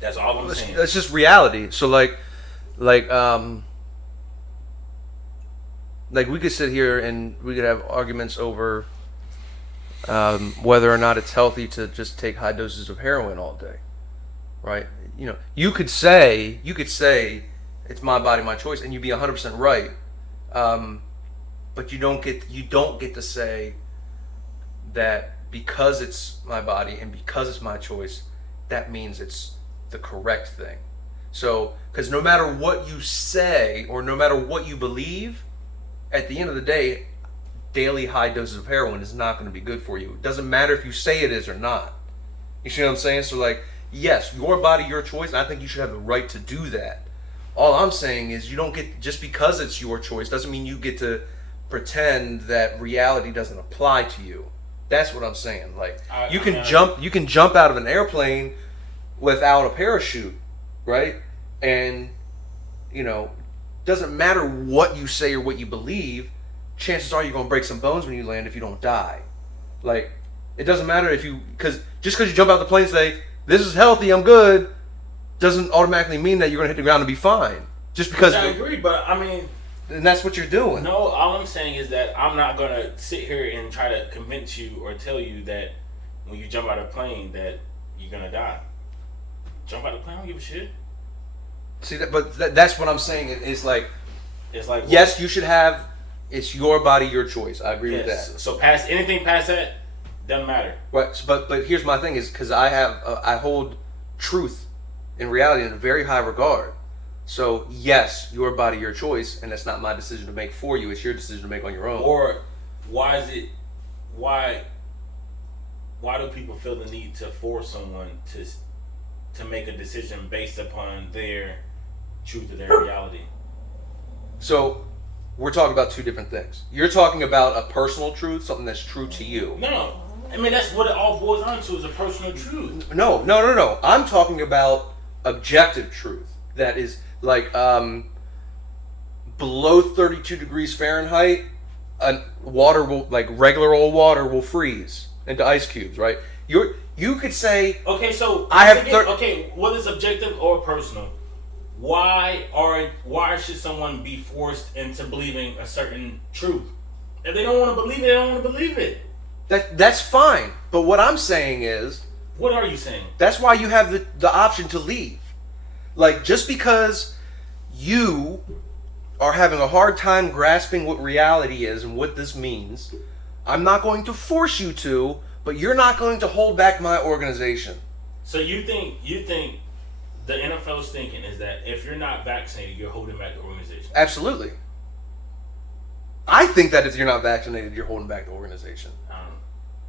That's all I'm saying. That's just reality. So like like we could sit here and we could have arguments over whether or not it's healthy to just take high doses of heroin all day, right? You know, you could say it's my body, my choice, and you'd be 100% right. But you don't get to say that because it's my body and because it's my choice, that means it's the correct thing. So, because no matter what you say or no matter what you believe, at the end of the day, daily high doses of heroin is not going to be good for you. It doesn't matter if you say it is or not. You see what I'm saying? So, like, yes, your body, your choice, and I think you should have the right to do that. All I'm saying is you don't get, just because it's your choice doesn't mean you get to pretend that reality doesn't apply to you. That's what I'm saying. Like, you can jump out of an airplane without a parachute, right? And, you know, doesn't matter what you say or what you believe, chances are you're going to break some bones when you land if you don't die. Like, it doesn't matter if you, just because you jump out the plane and say, this is healthy, I'm good, doesn't automatically mean that you're going to hit the ground and be fine. Just because. I agree, but I mean. And that's what you're doing. No, all I'm saying is that I'm not going to sit here and try to convince you or tell you that when you jump out of a plane that you're going to die. Jump out of the plane, I don't give a shit. See, that's what I'm saying. It's like what? Yes, you should have. It's your body, your choice. I agree with that. So past anything past that doesn't matter. Right. But here's my thing: is because I hold truth in reality in a very high regard. So yes, your body, your choice, and that's not my decision to make for you. It's your decision to make on your own. Or why do people feel the need to force someone to make a decision based upon their truth or their reality? So we're talking about two different things. You're talking about a personal truth, something that's true to you. No. I mean, that's what it all boils down to, is a personal truth. No. I'm talking about objective truth. That is like below 32 degrees Fahrenheit, water will, like regular old water, will freeze into ice cubes, right? You could say, okay, so whether it's objective or personal, why should someone be forced into believing a certain truth? If they don't want to believe it, they don't want to believe it. That's fine. But what I'm saying is, what are you saying? That's why you have the option to leave. Like, just because you are having a hard time grasping what reality is and what this means, I'm not going to force you to, but you're not going to hold back my organization. So you think the NFL's thinking is that if you're not vaccinated, you're holding back the organization? Absolutely. I think that if you're not vaccinated, you're holding back the organization.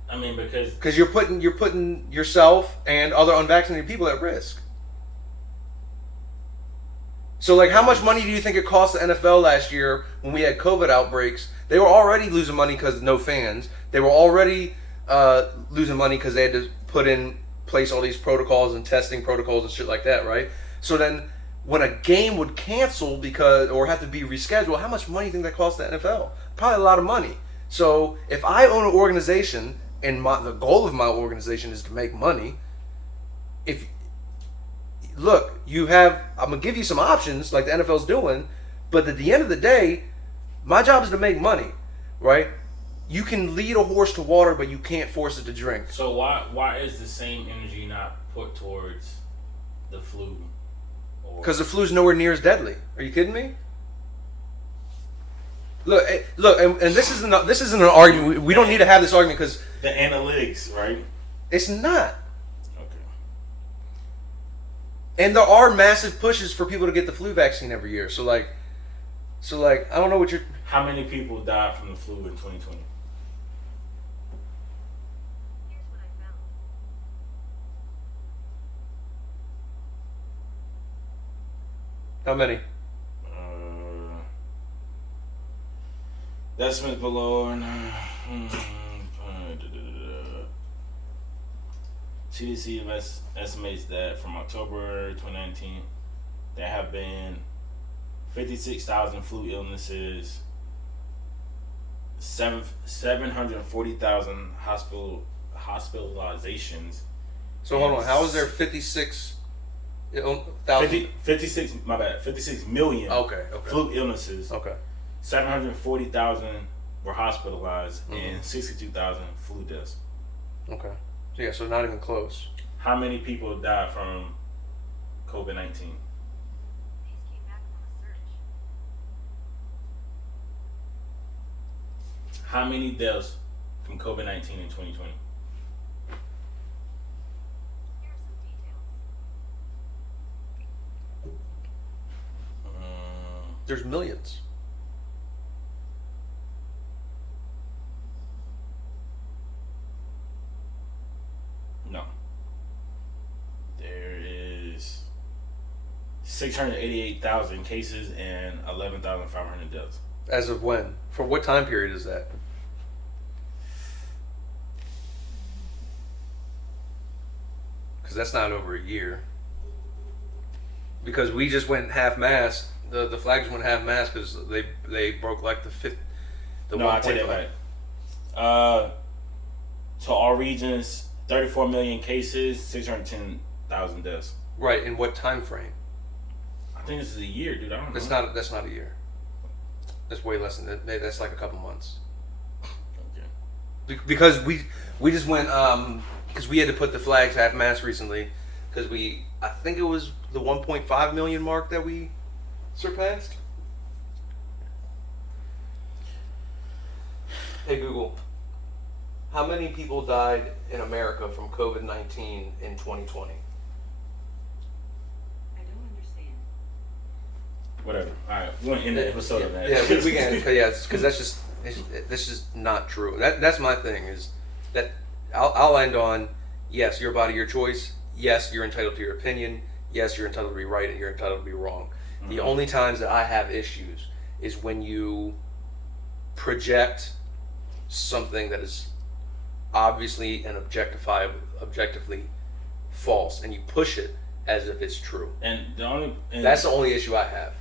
I mean, because you're putting yourself and other unvaccinated people at risk. So, like, how much money do you think it cost the NFL last year when we had COVID outbreaks? They were already losing money because no fans. They were already losing money because they had to put in place all these protocols and testing protocols and shit like that, right? So then, when a game would cancel or have to be rescheduled, how much money do you think that cost the NFL? Probably a lot of money. So, if I own an organization and the goal of my organization is to make money, look, I'm going to give you some options like the NFL's doing, but at the end of the day, my job is to make money, right? You can lead a horse to water, but you can't force it to drink. So why is the same energy not put towards the flu? Because the flu's nowhere near as deadly. Are you kidding me? Look, and this isn't an argument. We don't need to have this argument because the analytics, right? It's not. And there are massive pushes for people to get the flu vaccine every year. So like, I don't know what you're. How many people died from the flu in 2020? How many? That's went below. CDC estimates that from October 2019, there have been 56,000 flu illnesses, 740,000 hospitalizations. So hold on, how is there 56,000? 56, my bad, 56 million Okay. flu illnesses. Okay. 740,000 were hospitalized and 62,000 flu deaths. Okay. So yeah, so not even close. How many people died from COVID-19? How many deaths from COVID-19 in 2020? There's millions. No. There is 688,000 cases and 11,500 deaths. As of when? For what time period is that? Because that's not over a year. Because we just went half mast. The flags went half mast because they broke like the fifth. No, I take that back. So all regions, 34 million cases, 610,000 deaths. Right. In what time frame? I think this is a year, dude. I don't know. That's not a year. That's way less than that. That's like a couple months. Okay. Because we just went because we had to put the flags half mast recently because I think it was the 1.5 million mark that we surpassed. Hey Google, how many people died in America from COVID-19 in 2020? Whatever. All right, we're gonna end the episode of that. Yeah, we can. Yeah, because that's just not true. That's my thing. Is that I'll end on yes, your body, your choice. Yes, you're entitled to your opinion. Yes, you're entitled to be right and you're entitled to be wrong. Mm-hmm. The only times that I have issues is when you project something that is obviously and objectively false, and you push it as if it's true. That's the only issue I have.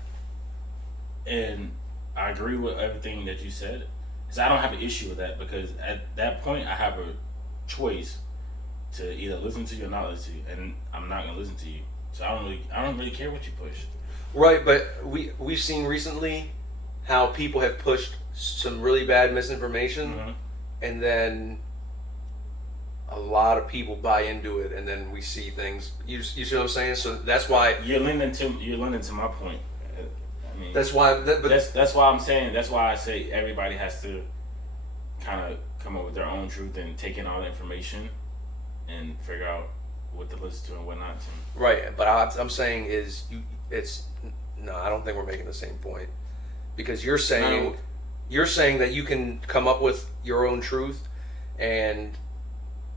And I agree with everything that you said. Because I don't have an issue with that, because at that point I have a choice to either listen to you or not listen to you, and I'm not gonna listen to you. So I don't really care what you push. Right, but we've seen recently how people have pushed some really bad misinformation, mm-hmm. and then a lot of people buy into it, and then we see things. You see what I'm saying? So that's why you're leaning to my point. I mean, that's why. That's why I'm saying. That's why I say everybody has to kind of come up with their own truth and take in all the information and figure out what to listen to and what not to. Right, but I'm saying is I don't think we're making the same point, because you're saying that you can come up with your own truth and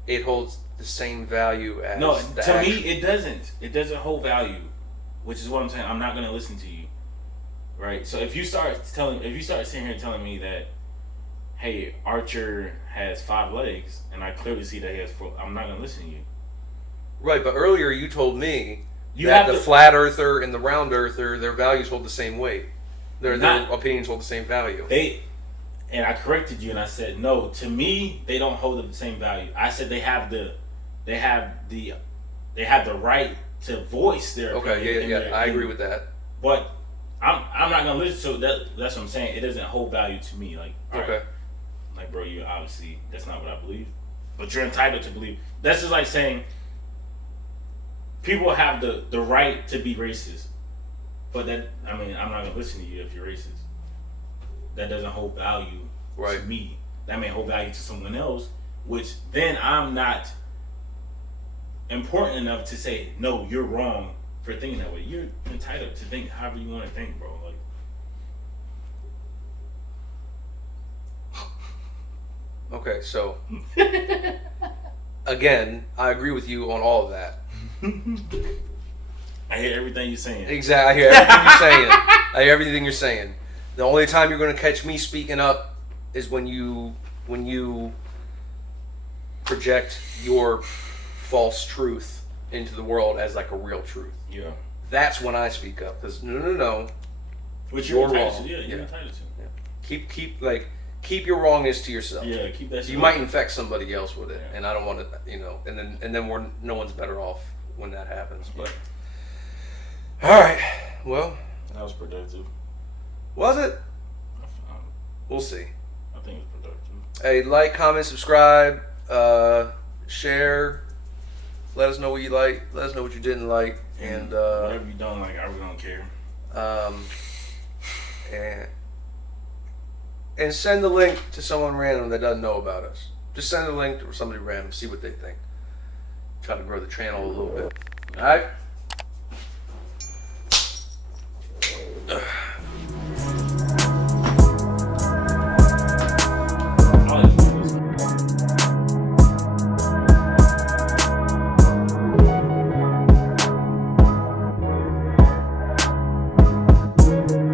it holds the same value as me it doesn't hold value, which is what I'm saying. I'm not going to listen to you, right? So if you start sitting here and telling me that, hey, Archer has 5 legs and I clearly see that he has 4, I'm not going to listen to you. Right, but earlier you told me that the flat earther and the round earther, their values hold the same weight. Their opinions hold the same value. And I corrected you and I said, no, to me they don't hold the same value. I said they have the right to voice their opinion. Okay, I agree with that. But I'm not gonna listen to that. That's what I'm saying. It doesn't hold value to me. Like, okay, right, like, bro, you obviously that's not what I believe, but you're entitled to believe. That's just like saying people have the right to be racist, but I'm not gonna listen to you if you're racist. That doesn't hold value to me. That may hold value to someone else, which then I'm not important enough to say, no, you're wrong for thinking that way. You're entitled to think however you want to think, bro. Like, okay, so again, I agree with you on all of that. I hear everything you're saying. Exactly, I hear everything you're saying. I hear everything you're saying. The only time you're going to catch me speaking up is when you project your false truth into the world as like a real truth. Yeah. That's when I speak up, because no. Which you're entitled to. Yeah, you're entitled to. Yeah. keep your wrongness to yourself. Yeah, keep that shit. You might infect somebody else with it, Yeah. and I don't want to, and then no one's better off when that happens. But all right, well, that was productive. Was it? We'll see. I think it's productive. Hey, like, comment, subscribe, share. Let us know what you like. Let us know what you didn't like, and whatever you don't like, I really don't care. And send the link to someone random that doesn't know about us. Just send the link to somebody random. See what they think. Try to grow the channel a little bit. All right.